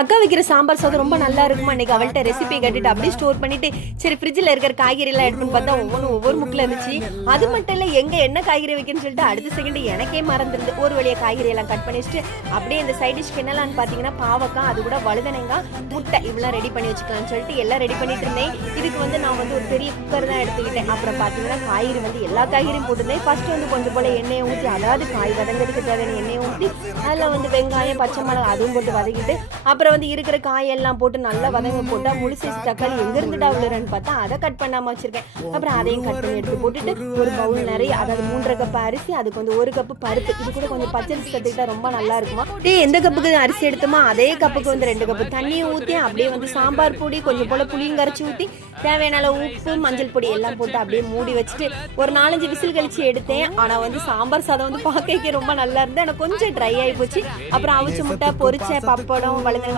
அக்கா வைக்கிற சாம்பார் சாதம் ரொம்ப நல்லா இருக்குமா, அன்னைக்கு அவள்கிட்ட ரெசிபி கட்டிட்டு அப்படியே ஸ்டோர் பண்ணிட்டு சரி ஃப்ரிட்ஜில் இருக்கிற காய்கறி எல்லாம் எடுத்துன்னு பார்த்தா ஒவ்வொரு முக்கில் இருந்துச்சு. அது மட்டும் இல்லை எங்க என்ன காய்கறி வைக்கணும்னு சொல்லிட்டு அடுத்த செகண்ட் எனக்கே மறந்துருந்து. ஒரு வழியா காய்கறி எல்லாம் கட் பண்ணி வச்சுட்டு அப்படியே இந்த சைட் டிஷ்க்கு என்னலான்னு பார்த்தீங்கன்னா பாவக்காய், அது கூட வழுதனைங்காய், முட்டை இவ்வளோ ரெடி பண்ணி வச்சுக்கலாம்னு சொல்லிட்டு எல்லாம் ரெடி பண்ணிட்டு இருந்தேன். இதுக்கு நான் ஒரு பெரிய குக்கர் தான் எடுத்துக்கிட்டேன். அப்புறம் பார்த்தீங்கன்னா காய்கறி எல்லா காய்கறியும் போட்டுருந்தேன். ஃபர்ஸ்ட் கொஞ்சம் போல எண்ணெயை ஊற்றி, அதாவது காய் வதங்கிறதுக்கு தேவையான எண்ணெயை ஊற்றி அதில் வெங்காயம் பச்சை மிளகாய் அதுவும் போட்டு வதக்கிட்டு அப்புறம் இருக்கிற காயெல்லாம் போட்டு நல்லா வதங்க போட்டா முழு சைஸ் தக்காளி எங்க இருந்துட்டா விழுறன்னு பார்த்தா அதை கட் பண்ணாம வச்சிருக்கேன். அப்புறம் அதையும் கட் பண்ணி எடுத்து போட்டுட்டு ஒரு பவுல் நிறைய, அதாவது 3.5 கப் அரிசி, அதுக்கு 1 கப் பருப்பு, இது கூட கொஞ்சம் பச்சரிசி கட்டிக்கிட்டா ரொம்ப நல்லா இருக்குமா. எந்த கப்புக்கு அரிசி எடுத்தோமோ அதே கப்புக்கு 2 கப் தண்ணியை ஊற்றி அப்படியே சாம்பார் பொடி கொஞ்சம் போல புளியும் கரைச்சி ஊற்றி தேவையான உப்பு மஞ்சள் பொடி எல்லாம் போட்டு அப்படியே மூடி வச்சுட்டு ஒரு 4-5 விசில் கழிச்சு எடுத்தேன். ஆனா சாம்பார் சாதம் பார்க்க ரொம்ப நல்லா இருந்து எனக்கு கொஞ்சம் ட்ரை ஆகி போச்சு. அப்புறம் அவிச்ச முட்டை, பொரிச்ச பப்படம், வழுங்க